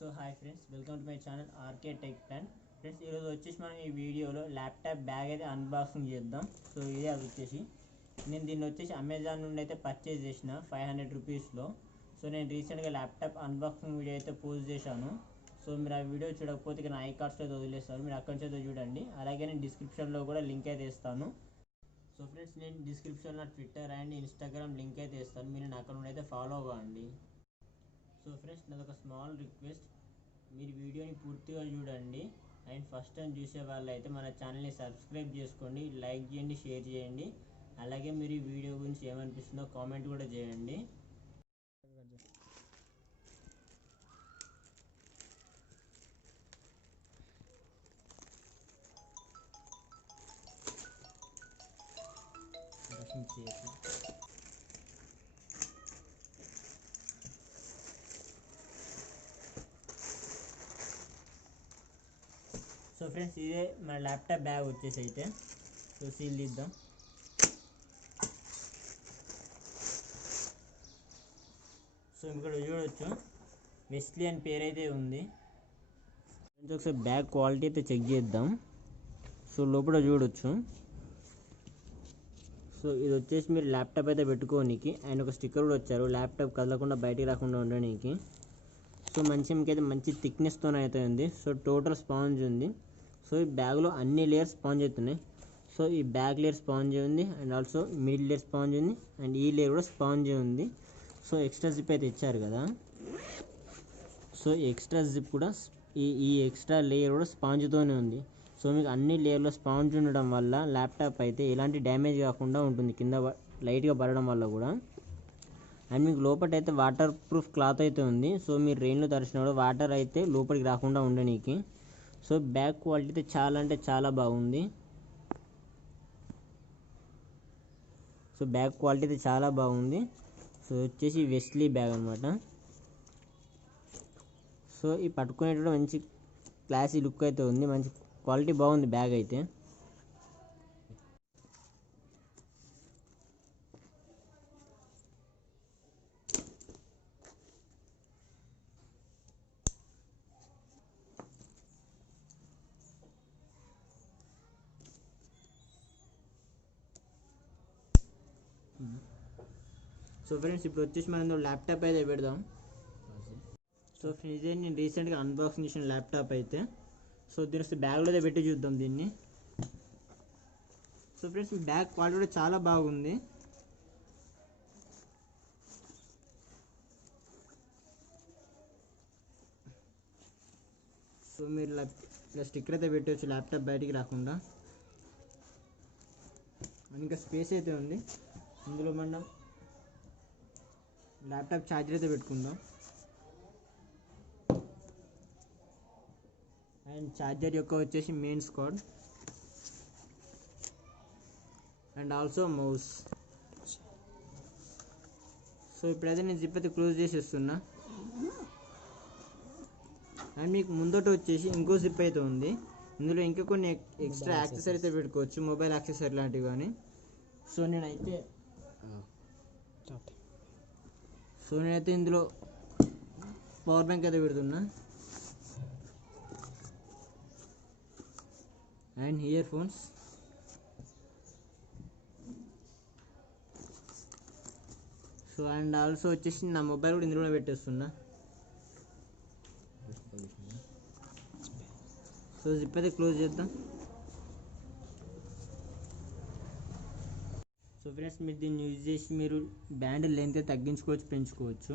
So hi friends, welcome to my channel Rktechplant. Friends, ఈరోజు వచ్చేసి మనం ఈ వీడియోలో ల్యాప్టాప్ బ్యాగ్ అయితే అన్బాక్సింగ్ చేద్దాం. సో ఇదే అది వచ్చేసి నేను దీన్ని వచ్చేసి అమెజాన్ నుండి అయితే పర్చేజ్ చేసిన 500 రూపీస్లో. సో నేను రీసెంట్గా ల్యాప్టాప్ అన్బాక్సింగ్ వీడియో అయితే పోస్ట్ చేశాను. సో మీరు ఆ వీడియో చూడకపోతే ఇక నా ఐకార్డ్స్లో అయితే వదిలేస్తాను, మీరు అక్కడి నుంచి అయితే చూడండి. అలాగే నేను డిస్క్రిప్షన్లో కూడా లింక్ అయితే ఇస్తాను. సో ఫ్రెండ్స్, నేను డిస్క్రిప్షన్లో ట్విట్టర్ అండ్ ఇన్స్టాగ్రామ్ లింక్ అయితే ఇస్తాను, మీరు నా అక్కడ నుండి అయితే ఫాలో అవ్వండి. సో ఫ్రెండ్స్, నాదొక స్మాల్ రిక్వెస్ట్, మీరు వీడియోని పూర్తిగా చూడండి. అండ్ ఫస్ట్ టైం చూసే వాళ్ళు అయితే మన ఛానల్ని సబ్స్క్రైబ్ చేసుకోండి, లైక్ చేయండి, షేర్ చేయండి. అలాగే మీరు ఈ వీడియో గురించి ఏమనిపిస్తుందో కామెంట్ కూడా చేయండి. సో ఫ్రెండ్స్, ఇదే మన ల్యాప్టాప్ బ్యాగ్ వచ్చేసి అయితే. సో సీల్ తీద్దాం. సో ఇక్కడ చూడవచ్చు, వెస్లీ అని పేరు అయితే ఉంది. ఒకసారి బ్యాగ్ క్వాలిటీ అయితే చెక్ చేద్దాం. సో లోపల చూడవచ్చు. సో ఇది వచ్చేసి మీరు ల్యాప్టాప్ అయితే పెట్టుకోనికి, అండ్ ఒక స్టిక్కర్ కూడా వచ్చారు ల్యాప్టాప్ కదలకుండా బయటికి రాకుండా ఉండడానికి. సో మీకైతే మంచి థిక్నెస్తో అయితే ఉంది. సో టోటల్ స్పాంజ్ ఉంది. సో ఈ బ్యాగ్లో అన్ని లేయర్స్ స్పాంజ్ అవుతున్నాయి. సో ఈ బ్యాక్ లేయర్ స్పాంజ్ ఉంది, and also middle layer sponge ఉంది, అండ్ ఈ లేయర్ కూడా స్పాంజ్ ఉంది. సో ఎక్స్ట్రా జిప్ అయితే ఇచ్చారు కదా. సో ఎక్స్ట్రా జిప్ కూడా ఈ ఎక్స్ట్రా లేయర్ కూడా స్పాంజ్తోనే ఉంది. సో మీకు అన్ని లేయర్లో స్పాంజ్ ఉండడం వల్ల ల్యాప్టాప్ అయితే ఎలాంటి డ్యామేజ్ కాకుండా ఉంటుంది, కింద లైట్గా పడడం వల్ల కూడా. అండ్ మీకు లోపల అయితే వాటర్ ప్రూఫ్ క్లాత్ అయితే ఉంది. సో మీరు రెయిన్లో తడిచినప్పుడు వాటర్ అయితే లోపలికి రాకుండా ఉండడానికి. సో బ్యాగ్ క్వాలిటీ అయితే చాలా అంటే చాలా బాగుంది. సో బ్యాగ్ క్వాలిటీ అయితే చాలా బాగుంది. సో వచ్చేసి వెస్లీ బ్యాగ్ అనమాట. సో ఈ పట్టుకునేటప్పుడు మంచి క్లాసీ లుక్ అయితే ఉంది, మంచి క్వాలిటీ బాగుంది బ్యాగ్ అయితే. సో ఫ్రెండ్స్, ఇప్పుడు వచ్చేసి మనం ల్యాప్టాప్ అయితే పెడదాం. సో ఫ్రెండ్స్, ఇదే నేను రీసెంట్గా అన్బాక్సింగ్ చేసిన ల్యాప్టాప్ అయితే. సో దీని వస్తే బ్యాగ్లో అయితే పెట్టి చూద్దాం దీన్ని. సో ఫ్రెండ్స్, బ్యాగ్ క్వాలిటీ కూడా చాలా బాగుంది. సో మీరు ఇలా స్టిక్కర్ అయితే పెట్టవచ్చు ల్యాప్టాప్ బయటికి రాకుండా. ఇంకా స్పేస్ అయితే ఉంది. ఇందులో మనం ల్యాప్టాప్ ఛార్జర్ అయితే పెట్టుకుందాం. అండ్ ఛార్జర్ యొక్క వచ్చేసి mains card, and also mouse. So ఇప్పుడైతే నేను జిప్ అయితే క్లోజ్ చేసేస్తున్నా. అండ్ మీకు ముందట వచ్చేసి ఇంకో జిప్ అయితే ఉంది. ఇందులో ఇంకా కొన్ని ఎక్స్ట్రా యాక్సెసరీ అయితే పెట్టుకోవచ్చు, మొబైల్ యాక్సెసరీ లాంటివి కానీ. సో నేనైతే ఇందులో పవర్ బ్యాంక్ అయితే పెడుతున్నా, and ear phones. So and also వచ్చేసి నా మొబైల్ కూడా ఇందులోనే పెట్టేస్తున్నా. సో జిప్ అయితే క్లోజ్ చేద్దాం. సో ఫ్రెండ్స్, మీరు దీన్ని యూజ్ చేసి మీరు బ్యాండ్ లెంత్ తగ్గించుకోవచ్చు, పెంచుకోవచ్చు.